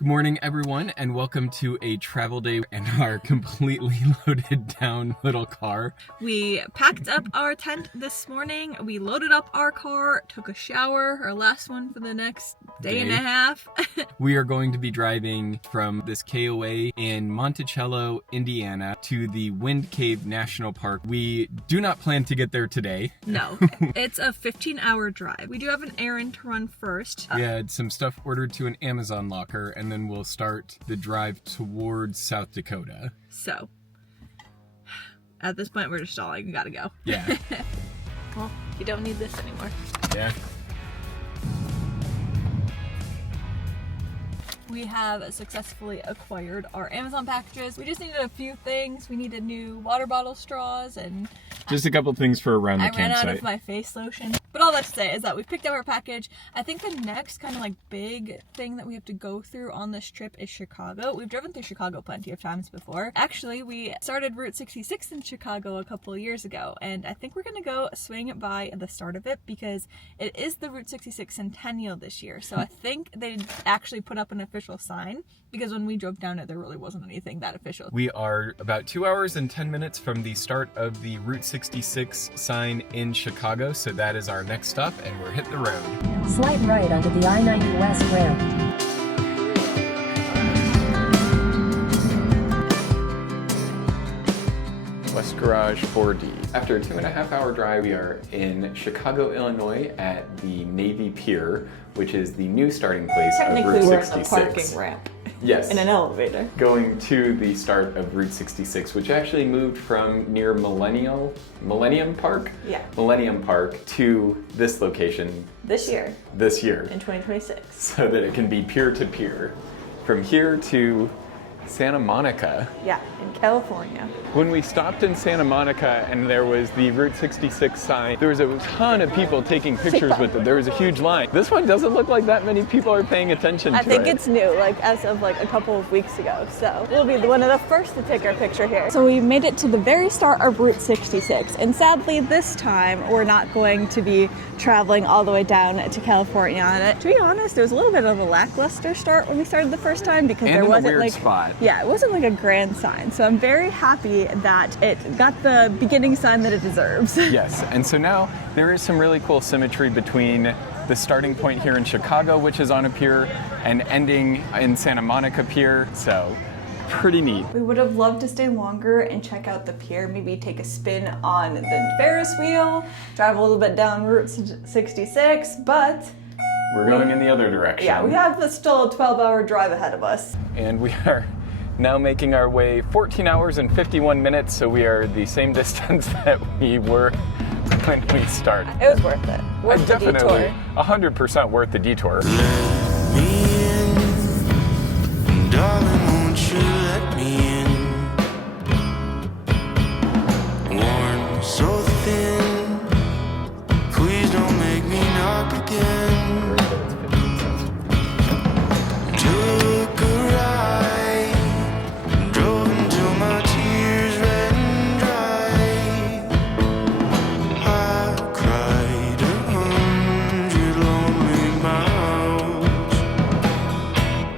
Good morning, everyone, and welcome to a travel day in our completely loaded down little car. We packed up our tent this morning, we loaded up our car, took a shower, our last one for the next day and a half. We are going to be driving from this KOA in Monticello, Indiana to the Wind Cave National Park. We do not plan to get there today. No, it's a 15-hour drive. We do have an errand to run first. We had some stuff ordered to an Amazon locker, and then we'll start the drive towards South Dakota. So, at this point, we're just stalling. We gotta go. Yeah. Well, you don't need this anymore. Yeah. We have successfully acquired our Amazon packages. We just needed a few things. We needed new water bottle straws and Just a couple things for around the campsite. I ran out of my face lotion. But all that to say is that we've picked up our package. I think the next kind of like big thing that we have to go through on this trip is Chicago. We've driven through Chicago plenty of times before. Actually, we started Route 66 in Chicago a couple of years ago, and I think we're gonna go swing by the start of it because it is the Route 66 centennial this year. So I think they actually put up an official sign, because when we drove down it, there really wasn't anything that official. We are about 2 hours and 10 minutes from the start of the Route 66 sign in Chicago, so that is our next stop, and we're hitting the road. Slight right onto the I-90 West ramp. West Garage 4D. After a 2.5 hour drive, we are in Chicago, Illinois at the Navy Pier, which is the new starting place of Route 66. Technically, we're in the parking ramp. Yes. In an elevator. Going to the start of Route 66, which actually moved from near Millennium Park? Yeah. Millennium Park to this location. This year. This year. In 2026. So that it can be pier to pier. From here to Santa Monica. Yeah, in California. When we stopped in Santa Monica and there was the Route 66 sign, there was a ton of people taking pictures with it. There was a huge line. This one doesn't look like that many people are paying attention to it. I think it's new, like as of like a couple of weeks ago. So we'll be one of the first to take our picture here. So we made it to the very start of Route 66. And sadly, this time we're not going to be traveling all the way down to California on it. To be honest, it was a little bit of a lackluster start when we started the first time because and there wasn't a weird like spot. Yeah, it wasn't like a grand sign. So I'm very happy that it got the beginning sign that it deserves. Yes, and so now there is some really cool symmetry between the starting point here in Chicago, which is on a pier, and ending in Santa Monica Pier, so pretty neat. We would have loved to stay longer and check out the pier, maybe take a spin on the Ferris wheel, drive a little bit down Route 66, but we're going in the other direction. Yeah, we have still a 12-hour drive ahead of us. And we are now making our way 14 hours and 51 minutes, so we are the same distance that we were when we started. It was worth it. Worth the definitely, detour. 100% worth the detour. Let me in, darling, won't you let me in? Worn so thin, please don't make me knock again. Took a ride, drove until my tears ran dry. I cried 100 lonely miles,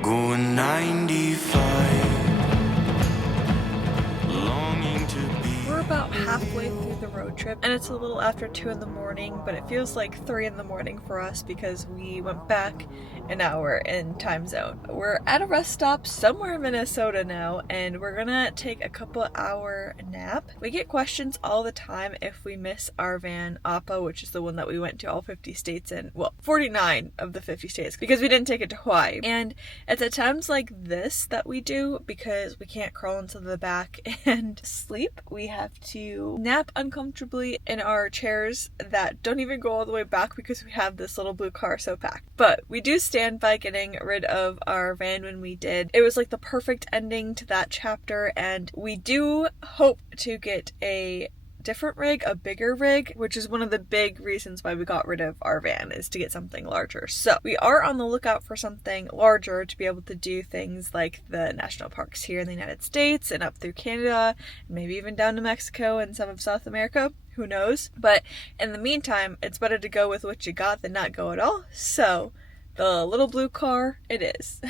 going 95, longing to be. We're about halfway through the road trip, and it's a little after 2 in the morning, but it feels like 3 in the morning for us because we went back an hour in time zone. We're at a rest stop somewhere in Minnesota now, and we're gonna take a couple hour nap. We get questions all the time if we miss our van Appa, which is the one that we went to all 50 states in, well, 49 of the 50 states, because we didn't take it to Hawaii. And it's at times like this that we do, because we can't crawl into the back and sleep. We have to nap uncomfortably in our chairs that don't even go all the way back because we have this little blue car so packed. But we do stand by getting rid of our van when we did. It was like the perfect ending to that chapter, and we do hope to get a different rig, a bigger rig, which is one of the big reasons why we got rid of our van, is to get something larger. So we are on the lookout for something larger to be able to do things like the national parks here in the United States and up through Canada, and maybe even down to Mexico and some of South America. Who knows? But in the meantime, it's better to go with what you got than not go at all. So the little blue car, it is.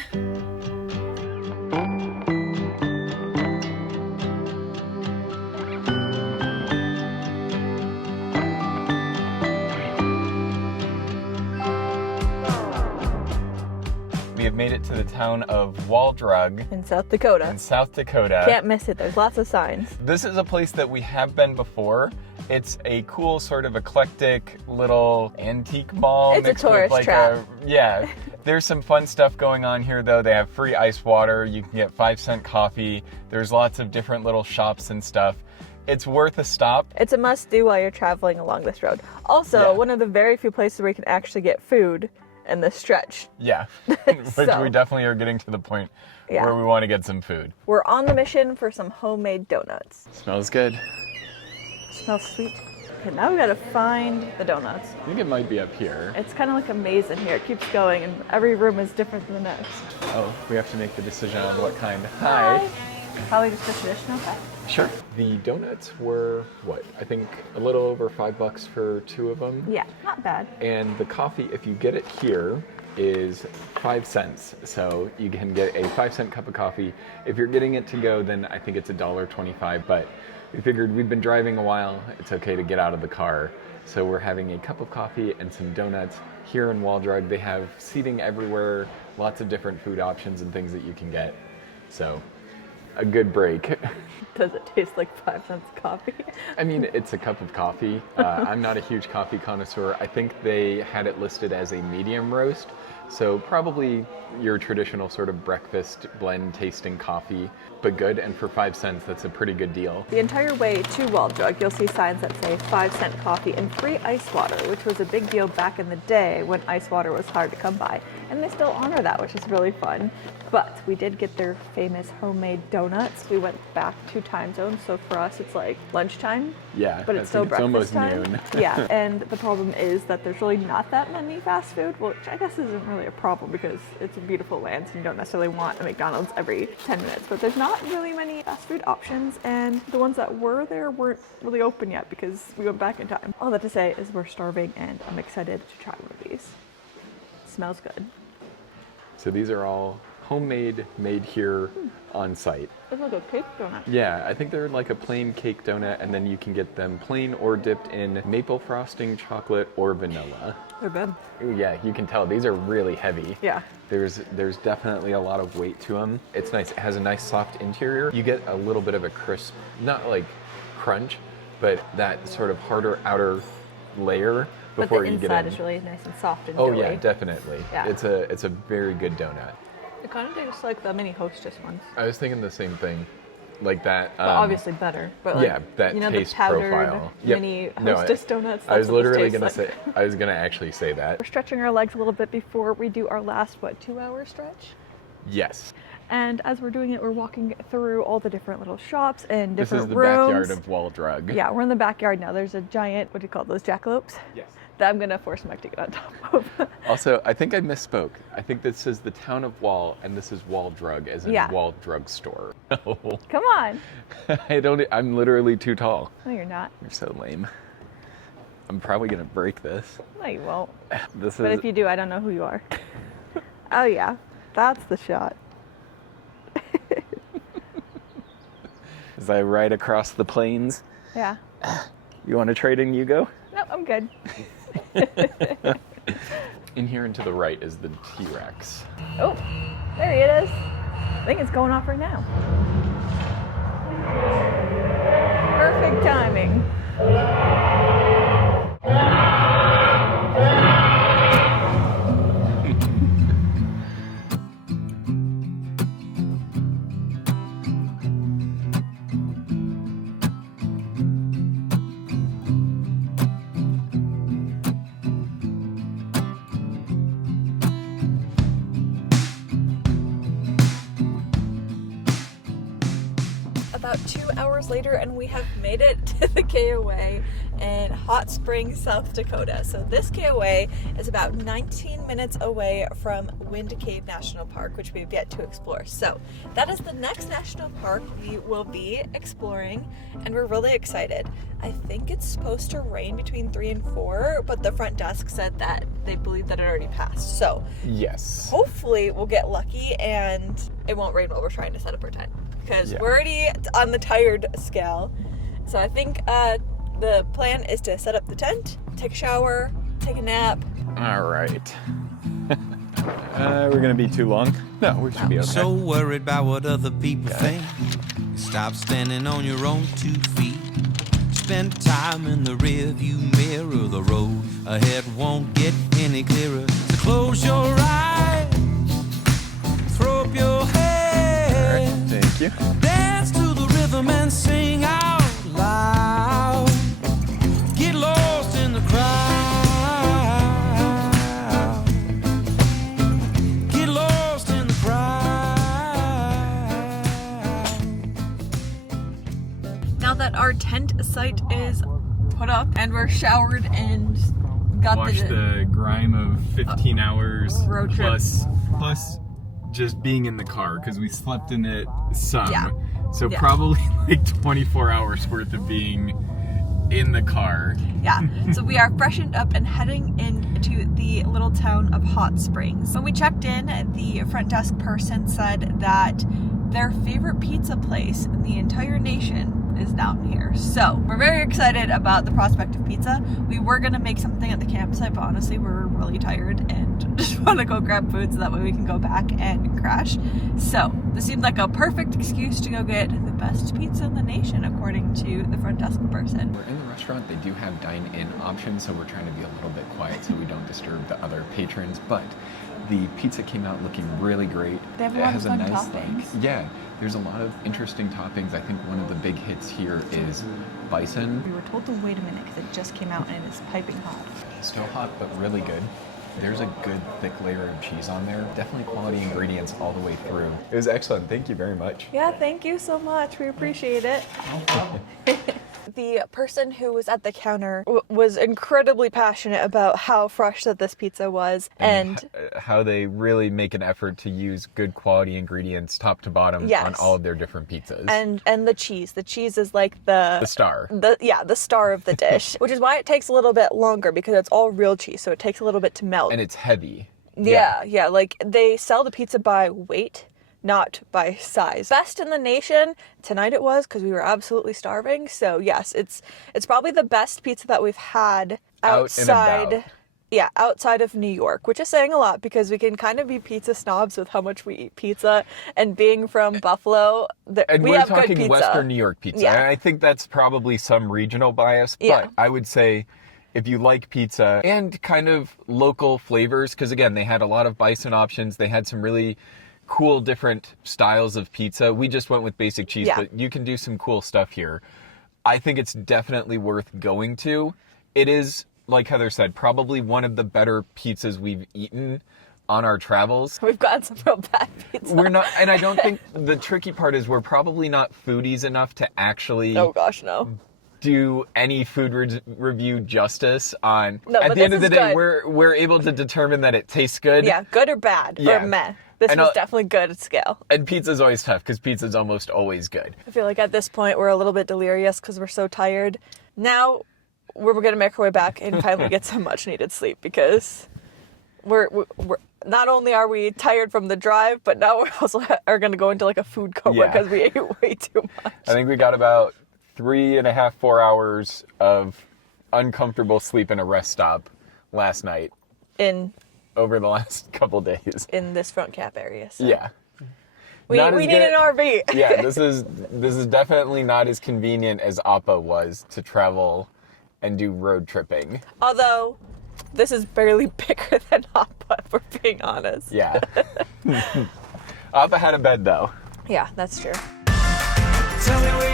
it to the town of Waldrug In South Dakota. in South Dakota. Can't miss it. There's lots of signs. This is a place that we have been before. It's a cool sort of eclectic little antique mall. It's a mixed with tourist like trap. Yeah. There's some fun stuff going on here though. They have free ice water. You can get 5-cent coffee. There's lots of different little shops and stuff. It's worth a stop. It's a must-do while you're traveling along this road. Also, Yeah. one of the very few places where you can actually get food in this stretch. Yeah. Which So- we definitely are getting to the point Yeah. where we want to get some food. We're on the mission for some homemade donuts. Smells good. Smells sweet. Okay, now we gotta find the donuts. I think it might be up here. It's kind of like a maze in here. It keeps going, and every room is different than the next. Oh, we have to make the decision on what kind. Hi. Probably just a traditional type. Sure. The donuts were, what, I think a little over $5 for 2 of them. Yeah, not bad. And the coffee, if you get it here, is 5 cents. So you can get a 5-cent cup of coffee. If you're getting it to go, then I think it's $1.25. But we figured we've been driving a while. It's okay to get out of the car. So we're having a cup of coffee and some donuts here in Waldrug. They have seating everywhere, lots of different food options and things that you can get. So a good break. Does it taste like 5 cents coffee? I mean, it's a cup of coffee. I'm not a huge coffee connoisseur. I think they had it listed as a medium roast. So probably your traditional sort of breakfast blend tasting coffee, but good. And for 5 cents, that's a pretty good deal. The entire way to Waldrug, you'll see signs that say 5-cent coffee and free ice water, which was a big deal back in the day when ice water was hard to come by. And they still honor that, which is really fun. But we did get their famous homemade donuts. We went back 2 time zones, so for us it's like lunchtime. Yeah, But I it's still think it's breakfast almost time. noon. Yeah, and the problem is that there's really not that many fast food, which I guess isn't really a problem because it's a beautiful land, so you don't necessarily want a McDonald's every 10 minutes. But there's not really many fast food options, and the ones that were there weren't really open yet because we went back in time. All that to say is we're starving, and I'm excited to try one of these. Smells good. So these are all homemade, made here on site. It's like a cake donut. Yeah, I think they're like a plain cake donut, and then you can get them plain or dipped in maple frosting, chocolate, or vanilla. They're good. Ooh, yeah, you can tell these are really heavy. Yeah. There's definitely a lot of weight to them. It's nice. It has a nice soft interior. You get a little bit of a crisp, not like crunch, but that sort of harder outer layer before But the you get inside in. is really nice and soft and Oh doughy. yeah, definitely. Yeah. It's a very good donut. It kind of tastes like the mini Hostess ones. I was thinking the same thing, like that. But obviously better. But like, Yeah, that you know, taste the powdered profile. Yep. mini No, Hostess donuts. I was that's what this literally tastes gonna like. say. I was gonna actually say that. We're stretching our legs a little bit before we do our last 2-hour stretch. Yes. And as we're doing it, we're walking through all the different little shops and This different is the rooms. backyard of Waldrug. Yeah, we're in the backyard now. There's a giant, what do you call those, jackalopes? Yes. That I'm gonna force Mike to get on top of. Also, I think I misspoke. I think this is the town of Wall, and this is Waldrug, as in Yeah. Wall Drug Store. No, Come on. I'm literally too tall. No, you're not. You're so lame. I'm probably gonna break this. No, you won't. This But is. if you do, I don't know who you are. Oh yeah, that's the shot. As I ride across the plains. Yeah. You want to trade in? You go. No, I'm good. In here and to the right is the T-Rex. Oh, there he is. I think it's going off right now. Perfect timing. About 2 hours later, and we have made it to the KOA in Hot Springs, South Dakota. So this KOA is about 19 minutes away from Wind Cave National Park, which we've yet to explore. So that is the next national park we will be exploring, and we're really excited. I think it's supposed to rain between 3 and 4, but the front desk said that they believe that it already passed. So Yes. hopefully we'll get lucky and it won't rain while we're trying to set up our tent, because Yeah. we're already on the tired scale. So I think the plan is to set up the tent, take a shower, take a nap. All right. We're gonna be too long. No, we should be okay. So worried about what other people think. Stop standing on your own 2 feet. Spend time in the rearview mirror. The road ahead won't get any clearer. So close your eyes, throw up your head. All right, thank you. Dance to the rhythm and sing out loud. Get lost in the crowd. Get lost in the crowd. Now that our tent site is put up and we're showered and got Watch the grime of 15 hours road trip. plus just being in the car because we slept in it some. Yeah. So Yeah. probably like 24 hours worth of being in the car. Yeah, so we are freshened up and heading into the little town of Hot Springs. When we checked in, the front desk person said that their favorite pizza place in the entire nation is down here. So we're very excited about the prospect of pizza. We were gonna make something at the campsite, but honestly we're really tired and just want to go grab food so that way we can go back and crash. So this seemed like a perfect excuse to go get the best pizza in the nation according to the front desk person. We're in the restaurant. They do have dine-in options, so we're trying to be a little bit quiet so we don't disturb the other patrons. But the pizza came out looking really great. They have a It lot has of fun nice, toppings. yeah, there's a lot of interesting toppings. I think one of the big hits here is bison. We were told to wait a minute because it just came out and it's piping hot. Still hot, but really good. There's a good thick layer of cheese on there. Definitely quality ingredients all the way through. It was excellent. Thank you very much. Yeah, thank you so much. We appreciate it. The person who was at the counter was incredibly passionate about how fresh that this pizza was and how they really make an effort to use good quality ingredients top to bottom Yes. on all of their different pizzas. and the cheese. The cheese is like the star. the star of the dish, which is why it takes a little bit longer because it's all real cheese, so it takes a little bit to melt. And it's heavy. Yeah, like they sell the pizza by weight, not by size. Best in the nation. Tonight it was because we were absolutely starving. So yes, it's probably the best pizza that we've had Out and about. outside of New York, which is saying a lot because we can kind of be pizza snobs with how much we eat pizza, and being from Buffalo, And we we're have good talking pizza. Western New York pizza. Yeah. And I think that's probably some regional bias, but Yeah. I would say if you like pizza and kind of local flavors, because again, they had a lot of bison options. They had some really cool different styles of pizza. We just went with basic cheese, Yeah. but you can do some cool stuff here. I think it's definitely worth going to. It is, like Heather said, probably one of the better pizzas we've eaten on our travels. We've gotten some real bad pizza. We're not, and I don't think the tricky part is we're probably not foodies enough to actually Oh gosh, no. do any food review justice on. No, at but the end this of the is day, good. we're able to determine that it tastes good. Yeah, good or bad Yeah. or meh. This And was I'll- definitely good at scale. And pizza's always tough because pizza's almost always good. I feel like at this point we're a little bit delirious because we're so tired. Now we're gonna make our way back and finally get some much needed sleep because we're not only are we tired from the drive, but now we're also are gonna go into like a food coma Yeah. because we ate way too much. I think we got about 3.5, 4 hours of uncomfortable sleep in a rest stop last night in over the last couple days. this front cap area. So. Yeah. We Not as need good- an RV. Yeah, this is definitely not as convenient as Appa was to travel and do road tripping. Although this is barely bigger than Appa, if we're being honest. Yeah. Appa had a bed though. Yeah, that's true. Tell me where